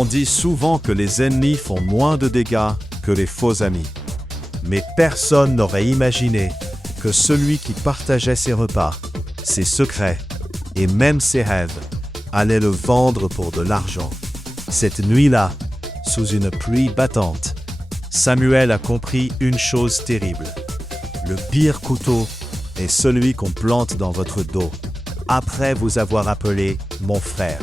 On dit souvent que les ennemis font moins de dégâts que les faux amis. Mais personne n'aurait imaginé que celui qui partageait ses repas, ses secrets et même ses rêves allait le vendre pour de l'argent. Cette nuit-là, sous une pluie battante, Samuel a compris une chose terrible. Le pire couteau est celui qu'on plante dans votre dos, après vous avoir appelé « mon frère ».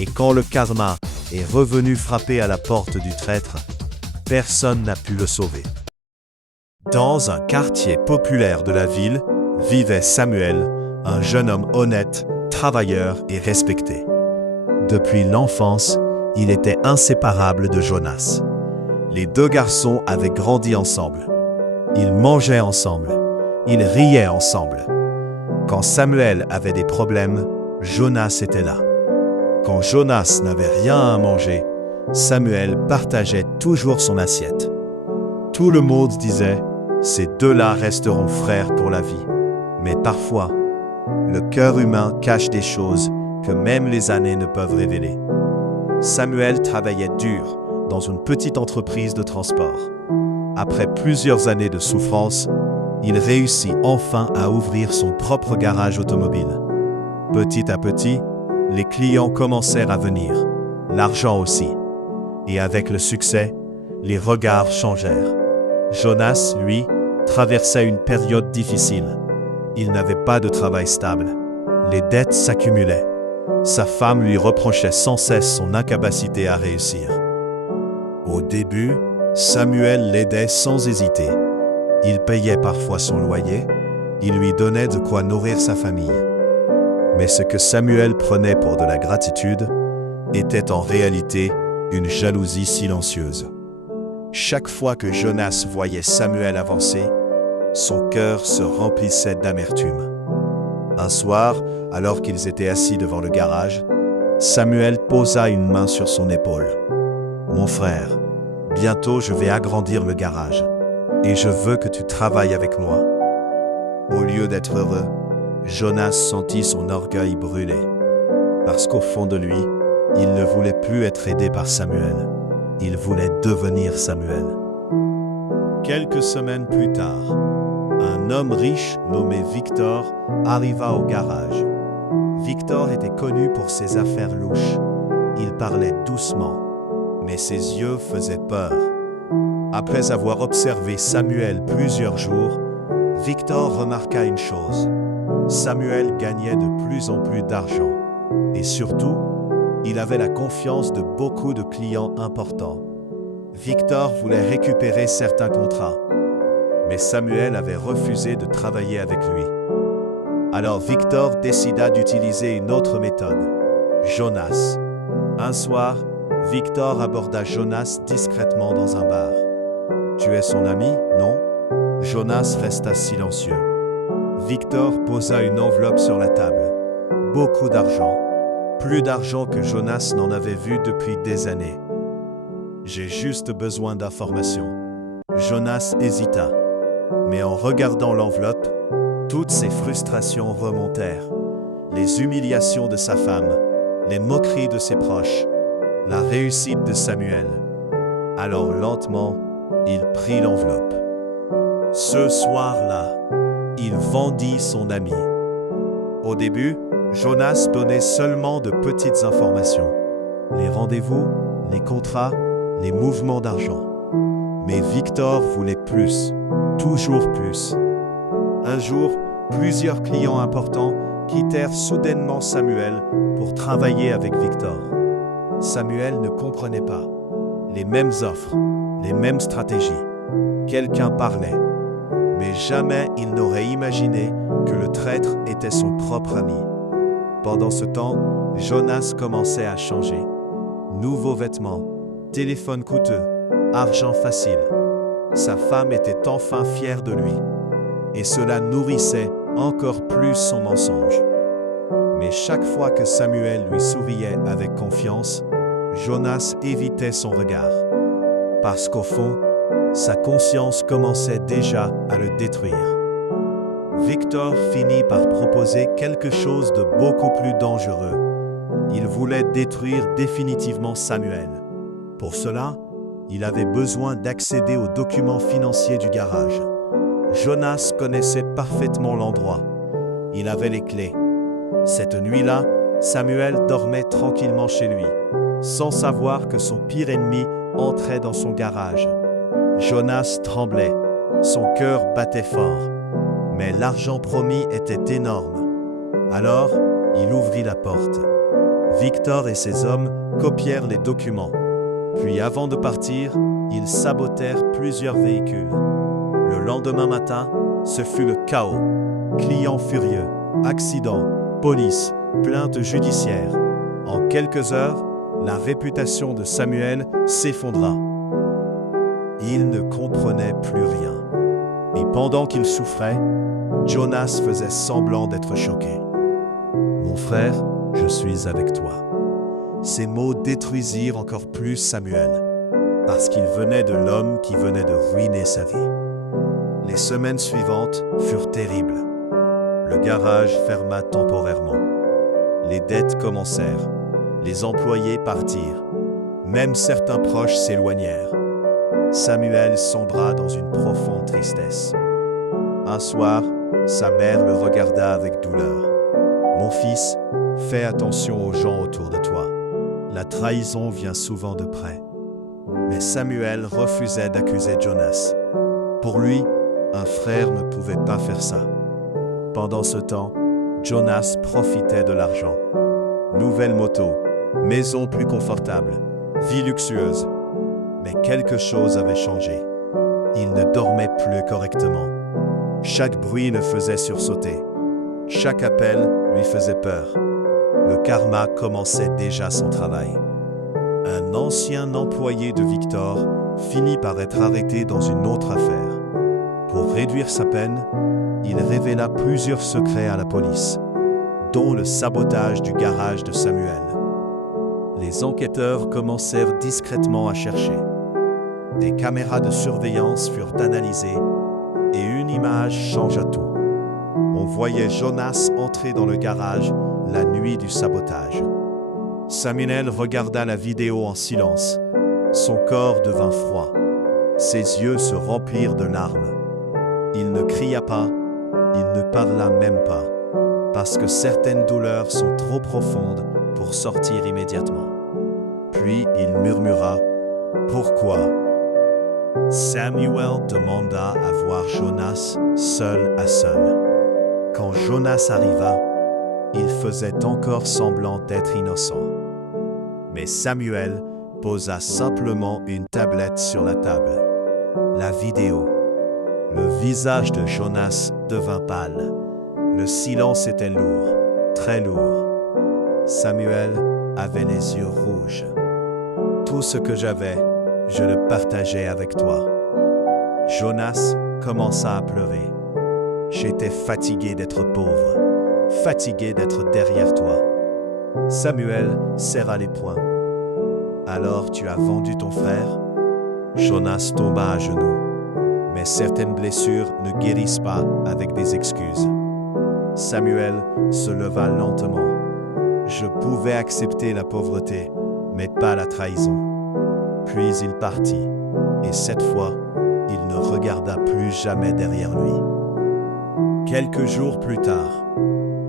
Et quand le karma est revenu frapper à la porte du traître, personne n'a pu le sauver. Dans un quartier populaire de la ville, vivait Samuel, un jeune homme honnête, travailleur et respecté. Depuis l'enfance, il était inséparable de Jonas. Les deux garçons avaient grandi ensemble. Ils mangeaient ensemble. Ils riaient ensemble. Quand Samuel avait des problèmes, Jonas était là. Quand Jonas n'avait rien à manger, Samuel partageait toujours son assiette. Tout le monde disait « Ces deux-là resteront frères pour la vie ». Mais parfois, le cœur humain cache des choses que même les années ne peuvent révéler. Samuel travaillait dur dans une petite entreprise de transport. Après plusieurs années de souffrance, il réussit enfin à ouvrir son propre garage automobile. Petit à petit, les clients commencèrent à venir, l'argent aussi. Et avec le succès, les regards changèrent. Jonas, lui, traversait une période difficile. Il n'avait pas de travail stable. Les dettes s'accumulaient. Sa femme lui reprochait sans cesse son incapacité à réussir. Au début, Samuel l'aidait sans hésiter. Il payait parfois son loyer, il lui donnait de quoi nourrir sa famille. Mais ce que Samuel prenait pour de la gratitude était en réalité une jalousie silencieuse. Chaque fois que Jonas voyait Samuel avancer, son cœur se remplissait d'amertume. Un soir, alors qu'ils étaient assis devant le garage, Samuel posa une main sur son épaule. « Mon frère, bientôt je vais agrandir le garage, et je veux que tu travailles avec moi. » Au lieu d'être heureux, Jonas sentit son orgueil brûler, parce qu'au fond de lui, il ne voulait plus être aidé par Samuel. Il voulait devenir Samuel. Quelques semaines plus tard, un homme riche nommé Victor arriva au garage. Victor était connu pour ses affaires louches. Il parlait doucement, mais ses yeux faisaient peur. Après avoir observé Samuel plusieurs jours, Victor remarqua une chose. Samuel gagnait de plus en plus d'argent. Et surtout, il avait la confiance de beaucoup de clients importants. Victor voulait récupérer certains contrats, mais Samuel avait refusé de travailler avec lui. Alors Victor décida d'utiliser une autre méthode, Jonas. Un soir, Victor aborda Jonas discrètement dans un bar. « Tu es son ami, non ?» Jonas resta silencieux. Victor posa une enveloppe sur la table. Beaucoup d'argent. Plus d'argent que Jonas n'en avait vu depuis des années. « J'ai juste besoin d'informations. » Jonas hésita. Mais en regardant l'enveloppe, toutes ses frustrations remontèrent. Les humiliations de sa femme, les moqueries de ses proches, la réussite de Samuel. Alors lentement, il prit l'enveloppe. Ce soir-là, il vendit son ami. Au début, Jonas donnait seulement de petites informations. Les rendez-vous, les contrats, les mouvements d'argent. Mais Victor voulait plus, toujours plus. Un jour, plusieurs clients importants quittèrent soudainement Samuel pour travailler avec Victor. Samuel ne comprenait pas. Les mêmes offres, les mêmes stratégies. Quelqu'un parlait. Mais jamais il n'aurait imaginé que le traître était son propre ami. Pendant ce temps, Jonas commençait à changer. Nouveaux vêtements, téléphone coûteux, argent facile. Sa femme était enfin fière de lui. Et cela nourrissait encore plus son mensonge. Mais chaque fois que Samuel lui souriait avec confiance, Jonas évitait son regard. Parce qu'au fond, sa conscience commençait déjà à le détruire. Victor finit par proposer quelque chose de beaucoup plus dangereux. Il voulait détruire définitivement Samuel. Pour cela, il avait besoin d'accéder aux documents financiers du garage. Jonas connaissait parfaitement l'endroit. Il avait les clés. Cette nuit-là, Samuel dormait tranquillement chez lui, sans savoir que son pire ennemi entrait dans son garage. Jonas tremblait, son cœur battait fort, mais l'argent promis était énorme. Alors, il ouvrit la porte. Victor et ses hommes copièrent les documents. Puis avant de partir, ils sabotèrent plusieurs véhicules. Le lendemain matin, ce fut le chaos. Clients furieux, accidents, police, plaintes judiciaires. En quelques heures, la réputation de Samuel s'effondra. Il ne comprenait plus rien. Et pendant qu'il souffrait, Jonas faisait semblant d'être choqué. « Mon frère, je suis avec toi. » Ces mots détruisirent encore plus Samuel, parce qu'il venait de l'homme qui venait de ruiner sa vie. Les semaines suivantes furent terribles. Le garage ferma temporairement. Les dettes commencèrent. Les employés partirent. Même certains proches s'éloignèrent. Samuel sombra dans une profonde tristesse. Un soir, sa mère le regarda avec douleur. « Mon fils, fais attention aux gens autour de toi. La trahison vient souvent de près. » Mais Samuel refusait d'accuser Jonas. Pour lui, un frère ne pouvait pas faire ça. Pendant ce temps, Jonas profitait de l'argent. Nouvelle moto, maison plus confortable, vie luxueuse. Mais quelque chose avait changé. Il ne dormait plus correctement. Chaque bruit le faisait sursauter. Chaque appel lui faisait peur. Le karma commençait déjà son travail. Un ancien employé de Victor finit par être arrêté dans une autre affaire. Pour réduire sa peine, il révéla plusieurs secrets à la police, dont le sabotage du garage de Samuel. Les enquêteurs commencèrent discrètement à chercher. Des caméras de surveillance furent analysées et une image changea tout. On voyait Jonas entrer dans le garage la nuit du sabotage. Samuel regarda la vidéo en silence. Son corps devint froid. Ses yeux se remplirent de larmes. Il ne cria pas, il ne parla même pas, parce que certaines douleurs sont trop profondes pour sortir immédiatement. Puis il murmura « Pourquoi ?» Samuel demanda à voir Jonas seul à seul. Quand Jonas arriva, il faisait encore semblant d'être innocent. Mais Samuel posa simplement une tablette sur la table. La vidéo. Le visage de Jonas devint pâle. Le silence était lourd, très lourd. Samuel avait les yeux rouges. Tout ce que j'avais, je le partageais avec toi. Jonas commença à pleurer. J'étais fatigué d'être pauvre, fatigué d'être derrière toi. Samuel serra les poings. Alors tu as vendu ton frère? Jonas tomba à genoux. Mais certaines blessures ne guérissent pas avec des excuses. Samuel se leva lentement. Je pouvais accepter la pauvreté, mais pas la trahison. Puis il partit, et cette fois, il ne regarda plus jamais derrière lui. Quelques jours plus tard,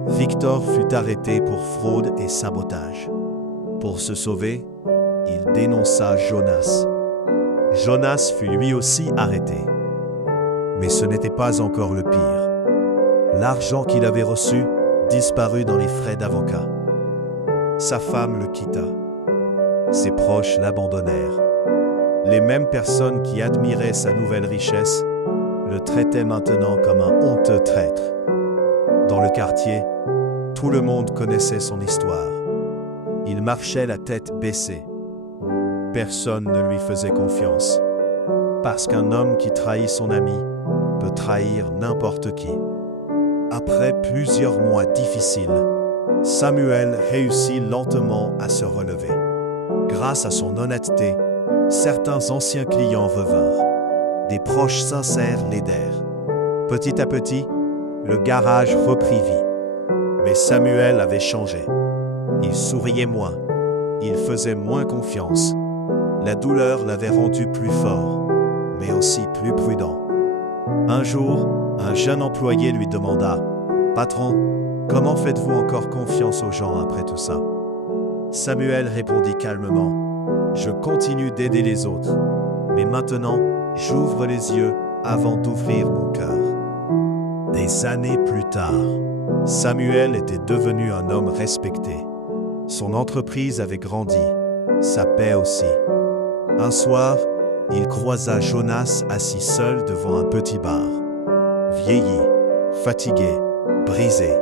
Victor fut arrêté pour fraude et sabotage. Pour se sauver, il dénonça Jonas. Jonas fut lui aussi arrêté. Mais ce n'était pas encore le pire. L'argent qu'il avait reçu disparut dans les frais d'avocat. Sa femme le quitta. Ses proches l'abandonnèrent. Les mêmes personnes qui admiraient sa nouvelle richesse le traitaient maintenant comme un honteux traître. Dans le quartier, tout le monde connaissait son histoire. Il marchait la tête baissée. Personne ne lui faisait confiance, parce qu'un homme qui trahit son ami peut trahir n'importe qui. Après plusieurs mois difficiles, Samuel réussit lentement à se relever. Grâce à son honnêteté, certains anciens clients revinrent. Des proches sincères l'aidèrent. Petit à petit, le garage reprit vie. Mais Samuel avait changé. Il souriait moins. Il faisait moins confiance. La douleur l'avait rendu plus fort, mais aussi plus prudent. Un jour, un jeune employé lui demanda « Patron, comment faites-vous encore confiance aux gens après tout ça ?» Samuel répondit calmement « Je continue d'aider les autres, mais maintenant, j'ouvre les yeux avant d'ouvrir mon cœur. » Des années plus tard, Samuel était devenu un homme respecté. Son entreprise avait grandi, sa paix aussi. Un soir, il croisa Jonas assis seul devant un petit bar. Vieilli, fatigué, brisé,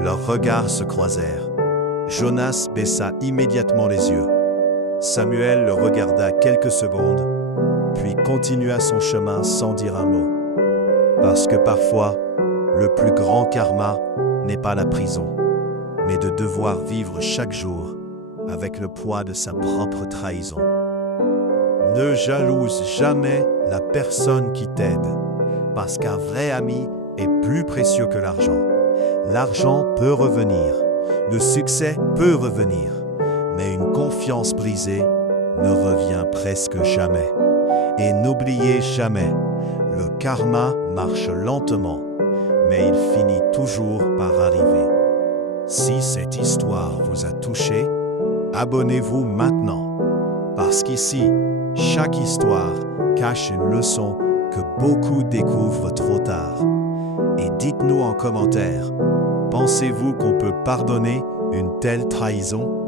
leurs regards se croisèrent. Jonas baissa immédiatement les yeux. Samuel le regarda quelques secondes, puis continua son chemin sans dire un mot. Parce que parfois, le plus grand karma n'est pas la prison, mais de devoir vivre chaque jour avec le poids de sa propre trahison. Ne jalouse jamais la personne qui t'aide, parce qu'un vrai ami est plus précieux que l'argent. L'argent peut revenir, le succès peut revenir, mais une confiance brisée ne revient presque jamais. Et n'oubliez jamais, le karma marche lentement, mais il finit toujours par arriver. Si cette histoire vous a touché, abonnez-vous maintenant, parce qu'ici, chaque histoire cache une leçon que beaucoup découvrent trop tard. Et dites-nous en commentaire, pensez-vous qu'on peut pardonner une telle trahison ?